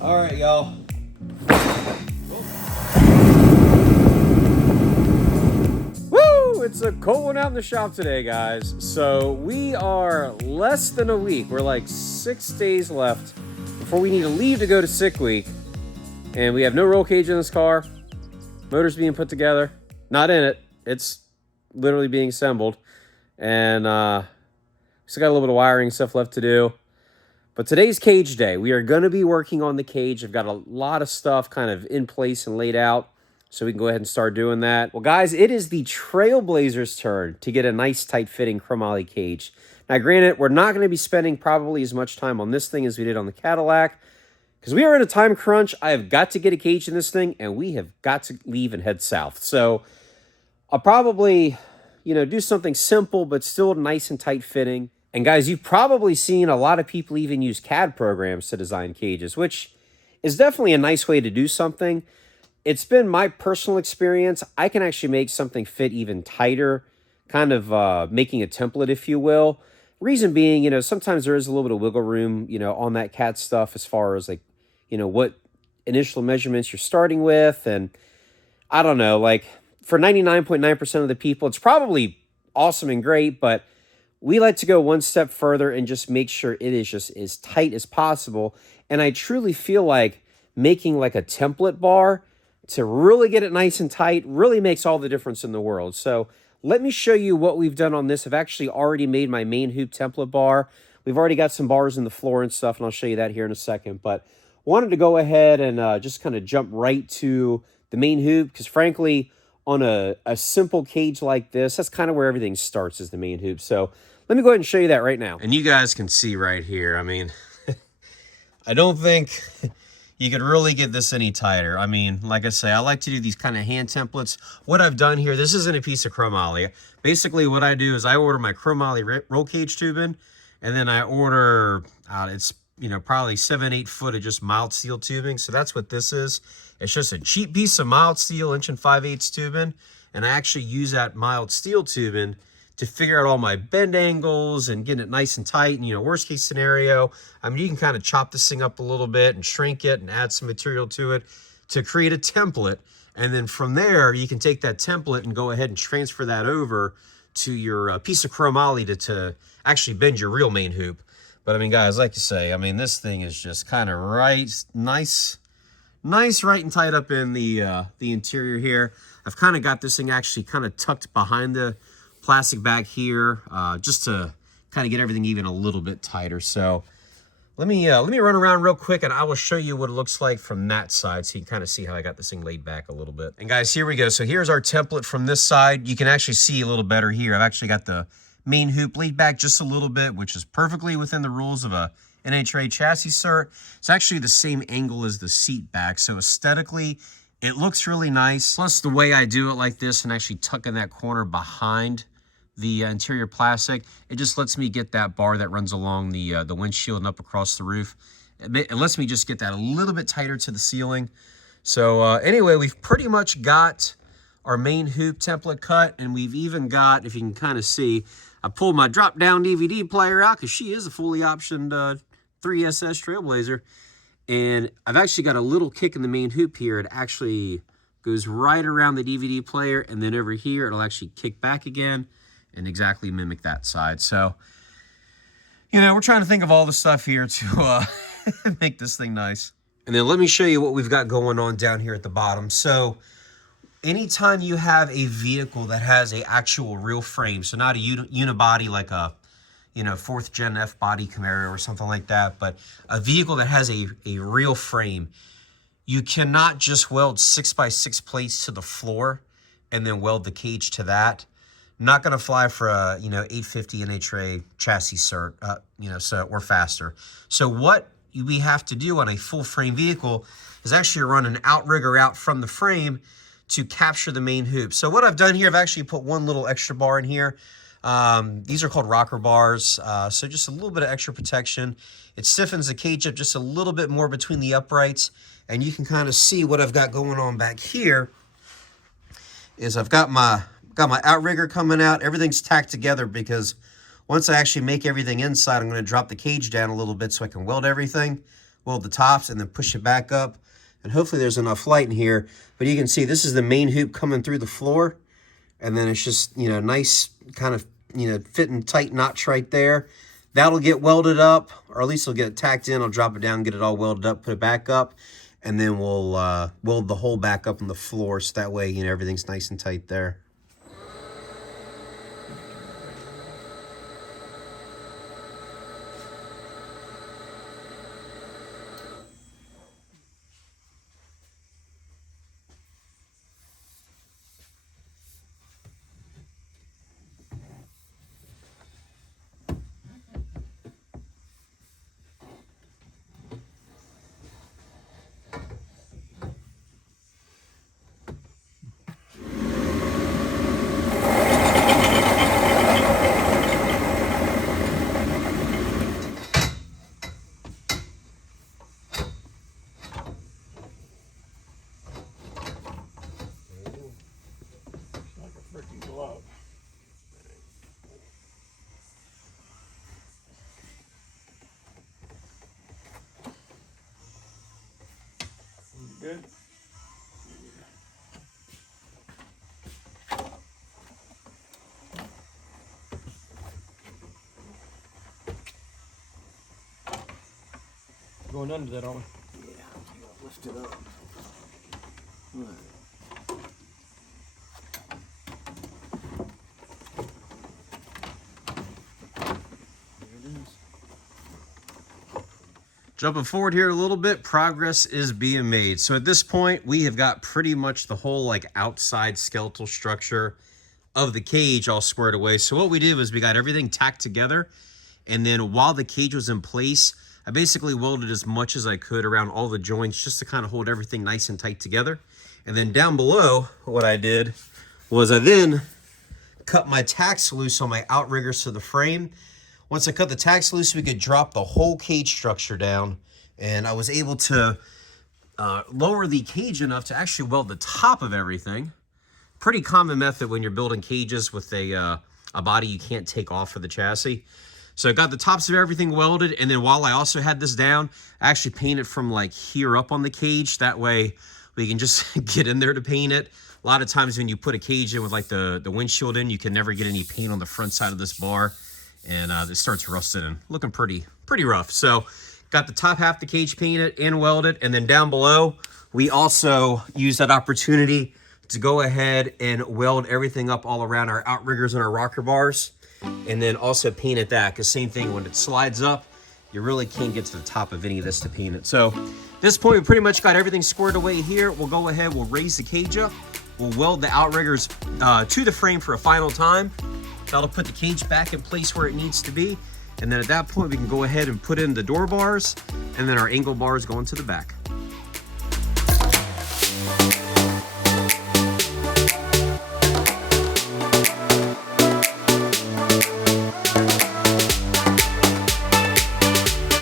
All right, y'all. Woo! It's a cold one out in the shop today, guys. So we are less than a week. We're like 6 days left before we need to leave to go to sick week. And we have no roll cage in this car. Motor's being put together. Not in it. It's literally being assembled. And still got a little bit of wiring stuff left to do. But today's cage day. We are going to be working on the cage. I've got a lot of stuff kind of in place and laid out, so we can go ahead and start doing that. Well, guys, it is the Trailblazer's turn to get a nice, tight-fitting chromoly cage. Now, granted, we're not going to be spending probably as much time on this thing as we did on the Cadillac, because we are in a time crunch. I have got to get a cage in this thing, and we have got to leave and head south. So I'll probably, do something simple, but still nice and tight-fitting. And guys, you've probably seen a lot of people even use CAD programs to design cages, which is definitely a nice way to do something. It's been my personal experience. I can actually make something fit even tighter, kind of making a template, if you will. Reason being, sometimes there is a little bit of wiggle room, on that CAD stuff as far as what initial measurements you're starting with. And I don't know, for 99.9% of the people, it's probably awesome and great, but we like to go one step further and just make sure it is just as tight as possible. And I truly feel like making like a template bar to really get it nice and tight really makes all the difference in the world. So let me show you what we've done on this. I've actually already made my main hoop template bar. We've already got some bars in the floor and stuff, and I'll show you that here in a second. But wanted to go ahead and just kind of jump right to the main hoop, because frankly, on a simple cage like this, that's kind of where everything starts, is the main hoop. So let me go ahead and show you that right now. And you guys can see right here, I mean, I don't think you could really get this any tighter. I mean, like I say, I like to do these kind of hand templates. What I've done here, this isn't a piece of chromoly. Basically, what I do is I order my chromoly roll cage tubing, and then I order, it's, probably 7-8 foot of just mild steel tubing. So that's what this is. It's just a cheap piece of mild steel 1 5/8 tubing. And I actually use that mild steel tubing to figure out all my bend angles and getting it nice and tight. And, worst case scenario, I mean, you can kind of chop this thing up a little bit and shrink it and add some material to it to create a template. And then from there, you can take that template and go ahead and transfer that over to your piece of chromoly to actually bend your real main hoop. But I mean, guys, like you say, I mean, this thing is just kind of nice, right and tight up in the interior here. I've kind of got this thing actually kind of tucked behind the plastic back here, just to kind of get everything even a little bit tighter. So let me run around real quick, and I will show you what it looks like from that side, so you can kind of see how I got this thing laid back a little bit. And guys, here we go. So here's our template from this side. You can actually see a little better here. I've actually got the main hoop laid back just a little bit, which is perfectly within the rules of a NHRA chassis cert. It's actually the same angle as the seat back, so aesthetically, it looks really nice. Plus, the way I do it like this and actually tuck in that corner behind the interior plastic, it just lets me get that bar that runs along the windshield and up across the roof. It lets me just get that a little bit tighter to the ceiling. So anyway, we've pretty much got our main hoop template cut, and we've even got, if you can kind of see, I pulled my drop-down DVD player out because she is a fully optioned 3SS Trailblazer. And I've actually got a little kick in the main hoop here. It actually goes right around the DVD player, and then over here, it'll actually kick back again and exactly mimic that side. So, we're trying to think of all the stuff here to make this thing nice. And then let me show you what we've got going on down here at the bottom. So anytime you have a vehicle that has a actual real frame, so not a unibody like a 4th gen F body Camaro or something like that, but a vehicle that has a real frame, you cannot just weld 6x6 plates to the floor and then weld the cage to that. Not going to fly for a 850 NHRA chassis cert, so or faster. So what we have to do on a full frame vehicle is actually run an outrigger out from the frame to capture the main hoop. So what I've done here, I've actually put one little extra bar in here. These are called rocker bars, so just a little bit of extra protection. It stiffens the cage up just a little bit more between the uprights, and you can kind of see what I've got going on back here is I've got my outrigger coming out. Everything's tacked together because Once I actually make everything inside, I'm going to drop the cage down a little bit so I can weld everything, weld the tops, and then push it back up. And hopefully there's enough light in here. But you can see this is the main hoop coming through the floor. And then it's just, you know, nice kind of, you know, fitting tight notch right there. That'll get welded up, or at least it'll get it tacked in. I'll drop it down, get it all welded up, put it back up. And then we'll weld the hole back up on the floor so that way, you know, everything's nice and tight there. Good. Going under that, aren't we? Yeah, lift it up. Right. Jumping forward here a little bit, progress is being made. So at this point, we have got pretty much the whole like outside skeletal structure of the cage all squared away. So what we did was we got everything tacked together. And then while the cage was in place, I basically welded as much as I could around all the joints just to kind of hold everything nice and tight together. And then down below, what I did was I then cut my tacks loose on my outriggers to the frame. Once I cut the tacks loose, we could drop the whole cage structure down, and I was able to lower the cage enough to actually weld the top of everything. Pretty common method when you're building cages with a body you can't take off for the chassis. So I got the tops of everything welded, and then while I also had this down, I actually painted from like here up on the cage. That way we can just get in there to paint it. A lot of times when you put a cage in with like the windshield in, you can never get any paint on the front side of this bar. And it starts rusting and looking pretty rough. So got the top half of the cage painted and welded. And then down below, we also used that opportunity to go ahead and weld everything up all around our outriggers and our rocker bars. And then also painted that, because same thing, when it slides up, you really can't get to the top of any of this to paint it. So at this point, we pretty much got everything squared away here. We'll go ahead, we'll raise the cage up. We'll weld the outriggers to the frame for a final time. That'll put the cage back in place where it needs to be. And then at that point, we can go ahead and put in the door bars, and then our angle bars go into the back.